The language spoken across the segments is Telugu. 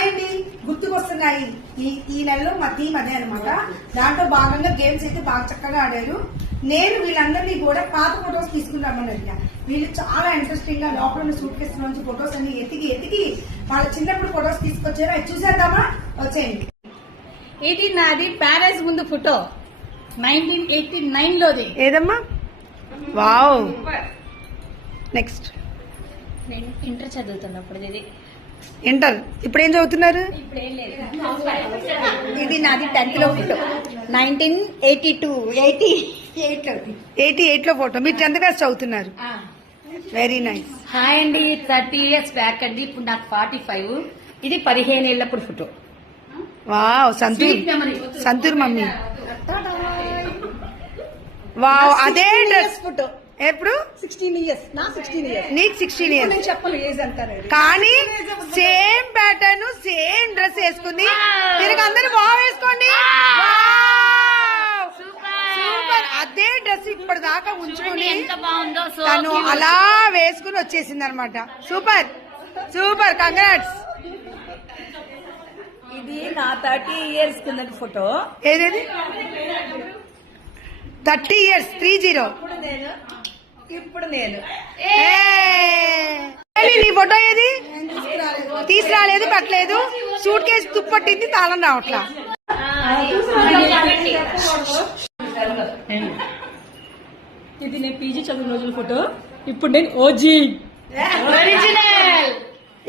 హాయ్ అండి, గుర్తుకొస్తున్నాయి. ఈ నెలలో మా టీం అదే అనమాట. దాంట్లో భాగంగా గేమ్స్ అయితే బాగా చక్కగా ఆడారు. నేను వీళ్ళందరినీ కూడా పాత ఫొటోస్ తీసుకుంటామని అడిగా. వీళ్ళు చాలా ఇంట్రెస్టింగ్ గా లోపల ఉన్న సూట్ కేసు నుంచి ఫొటోస్ అన్ని ఎతికి వాళ్ళ చిన్నప్పుడు ఫొటోస్ తీసుకొచ్చారు. అది చూసేద్దామా? వచ్చేయండి. ఇది నాది ప్యారేజ్ ముందు ఫోటో 1989 లోది. ఏదమ్మా? వావ్. నెక్స్ట్ నేను ఇంటర్ చదువుతున్నప్పుడు ఇది. ఇంటర్. ఇప్పుడు ఏం చదువుతున్నారు? ఇప్పుడేం లేదు. ఇది నాది 10th లో ఫోటో 1988 లో ఫోటో. మీరు 10th క్లాస్ చదువుతున్నారు. Very nice. హాయ్ అండి, 30 years బ్యాక్ అండి. ఇప్పుడు నాకు 45. ఇది 15 ఏళ్ళప్పుడు photo. Wow, Santoor mummy. Wow, అదే డ్రెస్ ఫోటో. ఎప్పుడు? 16 years. నా 16 years. నీకు 16 years. నేను చెప్పను ఏజ్ అంటారు. కానీ సేమ్ ప్యాటర్న్, సేమ్ డ్రెస్ వేసుకుంది. తిరిగి అందరూ బాగా వేసుకోండి. సూపర్. అదే డ్రెస్ ఇప్పటి దాకా ఉంచుకుని తను అలా వేసుకుని వచ్చేసింది అనమాట. Super super, congrats. ఇది నా 30 years కిందటి ఫోటో. ఏదేది? 30 years 30. ఇప్పుడు నేను నీ ఫోటో ఏది? తీసుకురాలేదు, పెట్టలేదు. సూట్ కేసు తుప్పట్టింది, తాళం రావట్లా. ఇది నేను పీజీ చదువు రోజుల ఫోటో. ఇప్పుడు నేను ఓజీ ఒరిజినల్.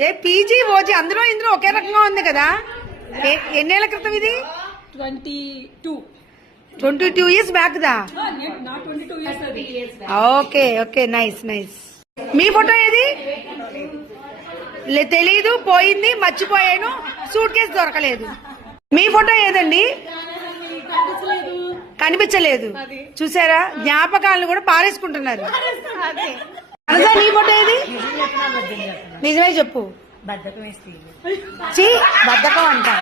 ఏ పీజీ ఓజీ అందులో ఇందులో ఒకే రకంగా ఉంది కదా. ఎన్నేళ్ల క్రితం ఇది? 22 years బ్యాక్ దా. Okay okay, nice nice. మీ ఫోటో ఏది? తెలీదు, పోయింది, మర్చిపోయాను, సూట్ కేసు దొరకలేదు. మీ ఫోటో ఏదండి? కనిపించలేదు. చూసారా, జ్ఞాపకాలను కూడా పారేసుకుంటున్నారు. అనసా, నీ ఫోటో ఏది? నిజమే చెప్పు. బద్దకం బద్ధకం అంట.